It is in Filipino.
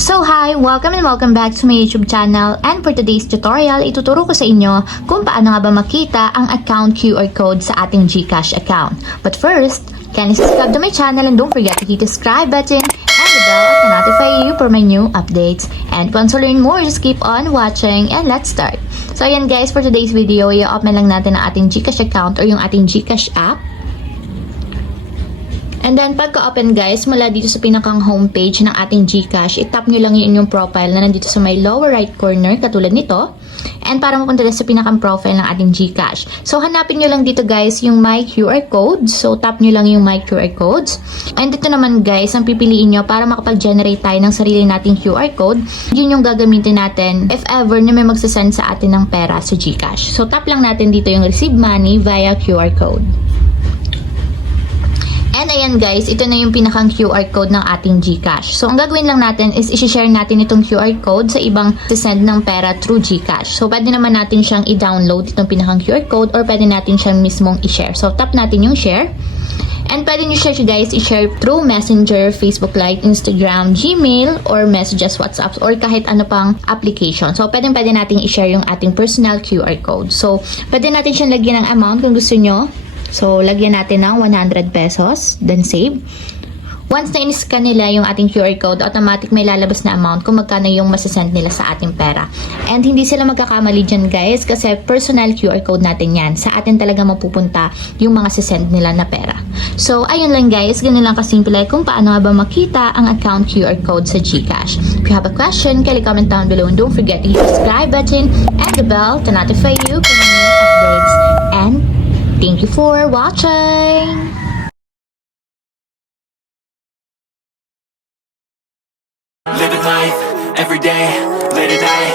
So hi! Welcome and welcome back to my YouTube channel, and for today's tutorial, ituturo ko sa inyo kung paano nga ba makita ang account QR code sa ating GCash account. But first, can you subscribe to my channel and don't forget to hit the subscribe button and the bell to notify you for my new updates. And if you want to learn more, just keep on watching and let's start. So ayan guys, for today's video, i-open lang natin ang ating GCash account or yung ating GCash app. And then, pagka-open guys, mula dito sa pinakang homepage ng ating GCash, itap nyo lang yung inyong profile na nandito sa may lower right corner, katulad nito. And para mapunta sa pinakang profile ng ating GCash. So, hanapin nyo lang dito guys yung My QR Codes. So, tap nyo lang yung My QR Codes. And dito naman guys, ang pipiliin nyo para makapag-generate tayo ng sarili nating QR Code. Yun yung gagamitin natin if ever na may magsasend sa atin ng pera sa GCash. So, tap lang natin dito yung Receive Money via QR Code. And ayan guys, ito na yung pinakang QR code ng ating GCash. So, ang gagawin lang natin is i-share natin itong QR code sa ibang send ng pera through GCash. So, pwede naman natin siyang i-download itong pinakang QR code or pwede natin siyang mismong i-share. So, tap natin yung share. And pwede nyo siya guys i-share through Messenger, Facebook Lite, Instagram, Gmail, or Messages, WhatsApp, or kahit ano pang application. So, pwede natin i-share yung ating personal QR code. So, pwede natin siyang lagyan ng amount kung gusto nyo. So, lagyan natin ng 100 pesos, then save. Once na in-scan nila yung ating QR code, automatic may lalabas na amount kung magkano yung masasend nila sa ating pera. And hindi sila magkakamali dyan guys, kasi personal QR code natin yan. Sa atin talaga mapupunta yung mga sasend nila na pera. So, ayun lang guys, ganun lang kasimple kung paano nga ba makita ang account QR code sa GCash. If you have a question, kindly comment down below and don't forget to hit the subscribe button and the bell to notify you for new updates. And thank you for watching! Living life, every day, late at night